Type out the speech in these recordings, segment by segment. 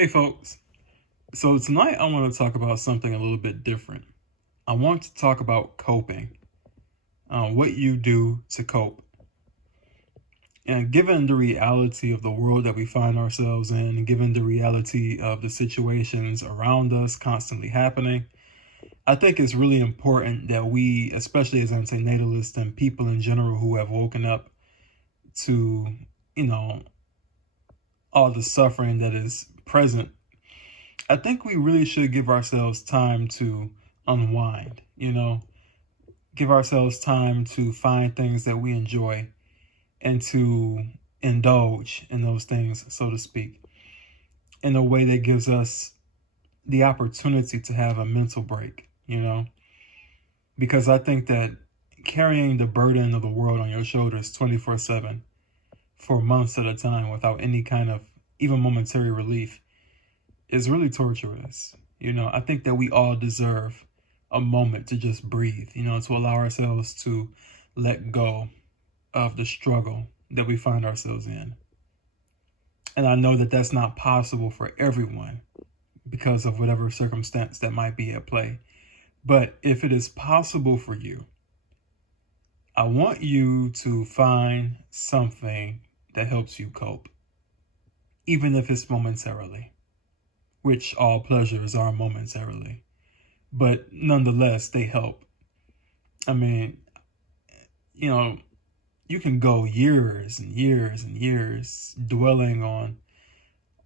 Hey folks, so tonight I want to talk about something a little bit different. I want to talk about coping, what you do to cope. And given the reality of the world that we find ourselves in, and given the reality of the situations around us constantly happening, I think it's really important that we, especially as antinatalists and people in general who have woken up to, you know, all the suffering that is present, I think we really should give ourselves time to unwind, give ourselves time to find things that we enjoy and to indulge in those things, so to speak, in a way that gives us the opportunity to have a mental break. Because I think that carrying the burden of the world on your shoulders 24/7 for months at a time without any kind of even momentary relief is really torturous. I think that we all deserve a moment to just breathe, to allow ourselves to let go of the struggle that we find ourselves in. And I know that that's not possible for everyone because of whatever circumstance that might be at play. But if it is possible for you, I want you to find something that helps you cope, even if it's momentarily, which all pleasures are momentarily. But nonetheless, they help. I mean, you can go years and years and years dwelling on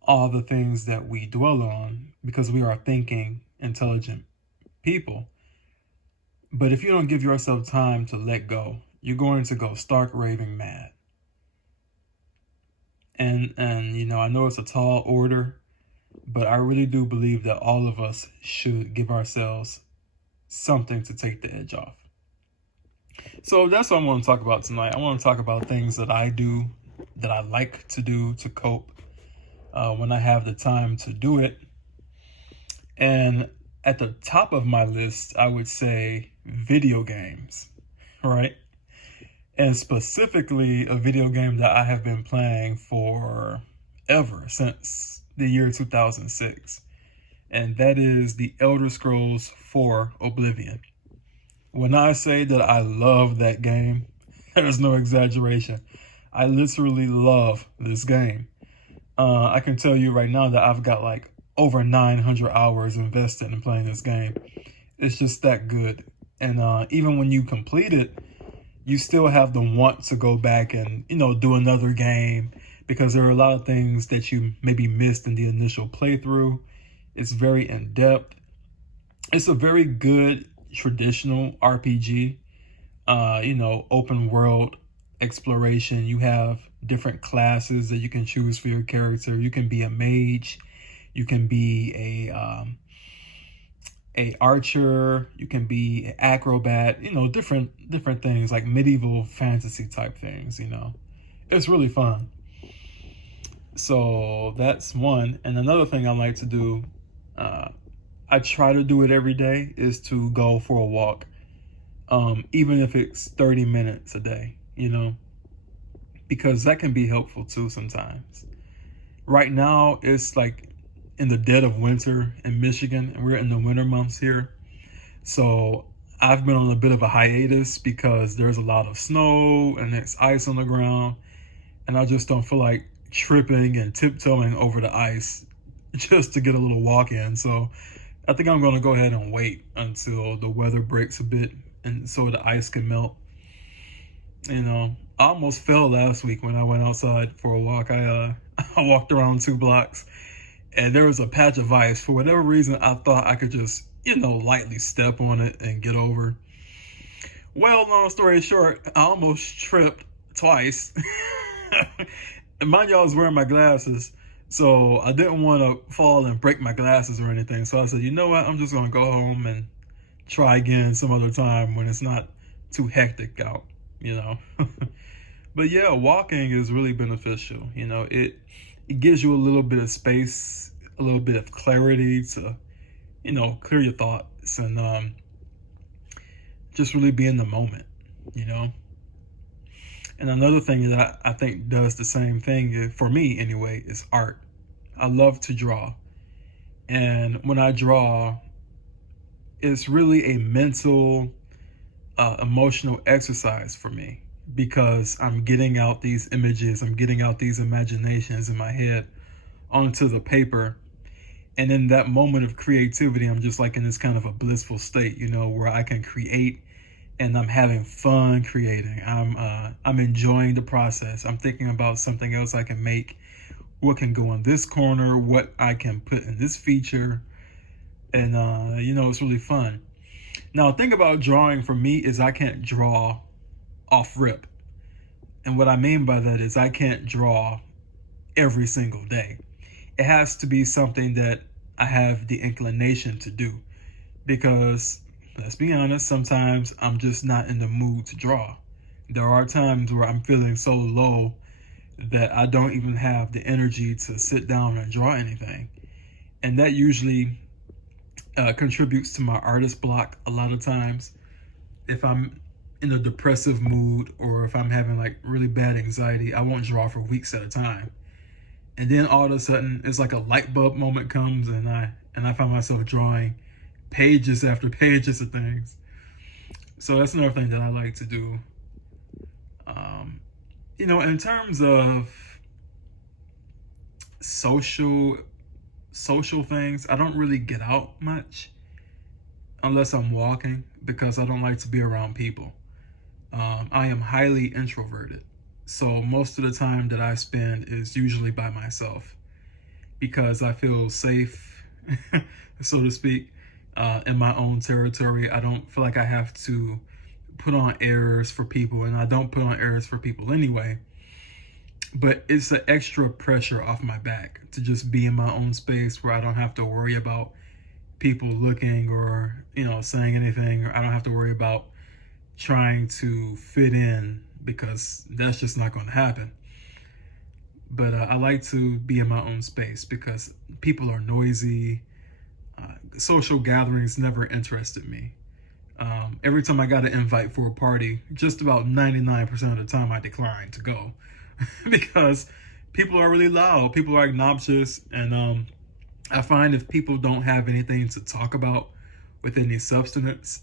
all the things that we dwell on because we are thinking, intelligent people. But if you don't give yourself time to let go, you're going to go stark raving mad. And I know it's a tall order, but I really do believe that all of us should give ourselves something to take the edge off. So that's what I want to talk about tonight. I want to talk about things that I do, that I like to do to cope when I have the time to do it. And at the top of my list, I would say video games, right? And specifically a video game that I have been playing for ever since the year 2006. And that is the Elder Scrolls 4 Oblivion. When I say that I love that game, there's no exaggeration. I literally love this game. I can tell you right now that I've got like over 900 hours invested in playing this game. It's just that good. And even when you complete it, you still have the want to go back and, do another game because there are a lot of things that you maybe missed in the initial playthrough. It's very in-depth. It's a very good traditional RPG, open world exploration. You have different classes that you can choose for your character. You can be a mage, you can be a archer, you can be an acrobat, different things like medieval fantasy type things. It's really fun. So that's one. And another thing I like to do, I try to do it every day, is to go for a walk, even if it's 30 minutes a day, because that can be helpful too sometimes. Right now, it's like in the dead of winter in Michigan, and we're in the winter months here. So I've been on a bit of a hiatus because there's a lot of snow and there's ice on the ground, and I just don't feel like tripping and tiptoeing over the ice just to get a little walk in. So I think I'm going to go ahead and wait until the weather breaks a bit and so the ice can melt. I almost fell last week when I went outside for a walk. I walked around 2 blocks and there was a patch of ice. For whatever reason, I thought I could just, lightly step on it and get over. Well, long story short, I almost tripped twice. And mind you, I was wearing my glasses, so I didn't want to fall and break my glasses or anything. So I said, you know what, I'm just going to go home and try again some other time when it's not too hectic out, But yeah, walking is really beneficial. It gives you a little bit of space, a little bit of clarity to, clear your thoughts and just really be in the moment, And another thing that I think does the same thing, for me anyway, is art. I love to draw. And when I draw, it's really a mental, emotional exercise for me because I'm getting out these images, I'm getting out these imaginations in my head onto the paper. And in that moment of creativity, I'm just like in this kind of a blissful state, where I can create and I'm having fun creating. I'm enjoying the process. I'm thinking about something else I can make, what can go in this corner, what I can put in this feature, and it's really fun. Now, the thing about drawing for me is I can't draw off rip. And what I mean by that is I can't draw every single day. It has to be something that I have the inclination to do because, let's be honest, sometimes I'm just not in the mood to draw. There are times where I'm feeling so low that I don't even have the energy to sit down and draw anything. And that usually contributes to my artist block a lot of times. If I'm in a depressive mood or if I'm having like really bad anxiety, I won't draw for weeks at a time. And then all of a sudden it's like a light bulb moment comes and I find myself drawing pages after pages of things. So that's another thing that I like to do. In terms of social things, I don't really get out much unless I'm walking because I don't like to be around people. I am highly introverted. So most of the time that I spend is usually by myself because I feel safe, so to speak, in my own territory. I don't feel like I have to put on airs for people, and I don't put on airs for people anyway. But it's an extra pressure off my back to just be in my own space where I don't have to worry about people looking or, saying anything, or I don't have to worry about trying to fit in because that's just not going to happen. But I like to be in my own space because people are noisy. Social gatherings never interested me. Every time I got an invite for a party, just about 99% of the time I declined to go because people are really loud, people are obnoxious, and I find if people don't have anything to talk about with any substance,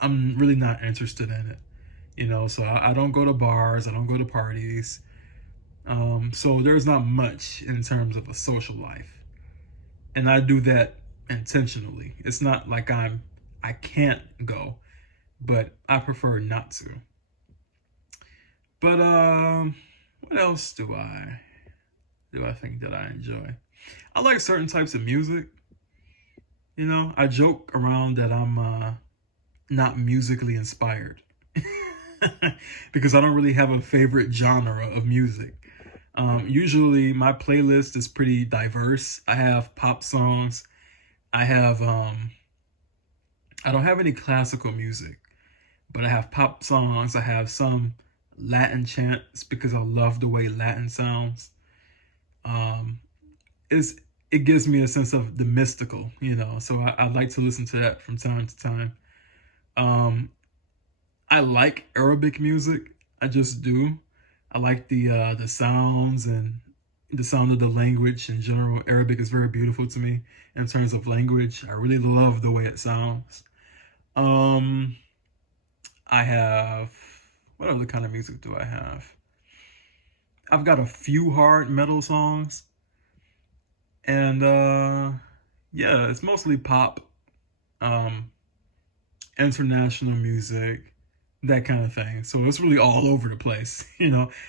I'm really not interested in it. So I don't go to bars, I don't go to parties. So there's not much in terms of a social life. And I do that intentionally. It's not like I can't go, but I prefer not to. But what else do I think that I enjoy? I like certain types of music. I joke around that I'm not musically inspired because I don't really have a favorite genre of music. Usually my playlist is pretty diverse. I have pop songs. I don't have any classical music, but I have pop songs. I have some Latin chants because I love the way Latin sounds. Um, it's it gives me a sense of the mystical. So I like to listen to that from time to time. Um, I like Arabic music. I just do. I like the sounds and the sound of the language in general. Arabic is very beautiful to me in terms of language. I really love the way it sounds. Um, I have what other kind of music do I have? I've got a few hard metal songs, and yeah, it's mostly pop, um, international music, that kind of thing. So it's really all over the place.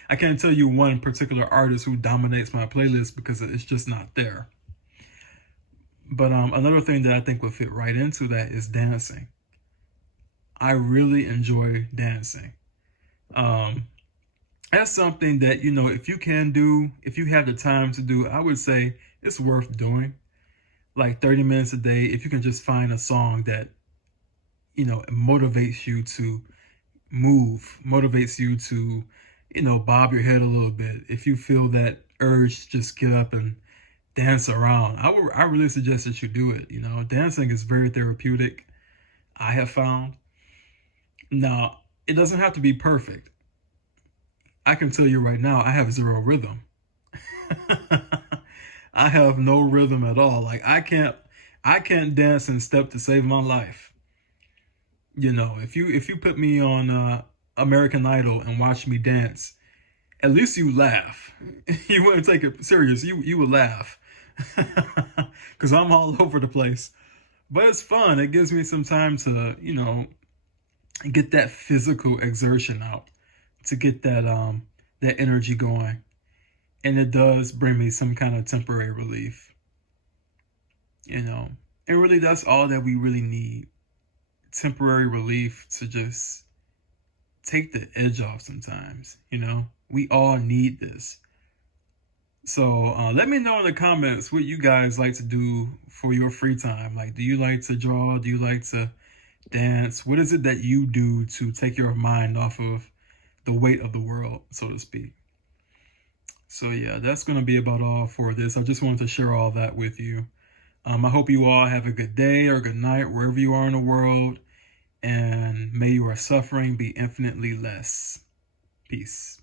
I can't tell you one particular artist who dominates my playlist because it's just not there. But another thing that I think would fit right into that is dancing. I really enjoy dancing. Um, that's something that, if you can do, if you have the time to do, I would say it's worth doing. Like 30 minutes a day, if you can just find a song that, motivates you to move, motivates you to, bob your head a little bit. If you feel that urge to just get up and dance around, I really suggest that you do it. Dancing is very therapeutic, I have found. Now, it doesn't have to be perfect. I can tell you right now, I have zero rhythm. I have no rhythm at all. Like I can't I can't dance in step to save my life. You know, if you put me on American Idol and watch me dance, at least you laugh. You wouldn't take it serious. You would laugh because I'm all over the place. But it's fun. It gives me some time to, get that physical exertion out, to get that energy going, and it does bring me some kind of temporary relief. You know, and really, that's all that we really need: temporary relief to just take the edge off. Sometimes, we all need this. So let me know in the comments what you guys like to do for your free time. Like, do you like to draw? Do you like to dance? What is it that you do to take your mind off of the weight of the world, so to speak? So yeah, that's going to be about all for this. I just wanted to share all that with you. I hope you all have a good day or good night wherever you are in the world, and may your suffering be infinitely less. Peace.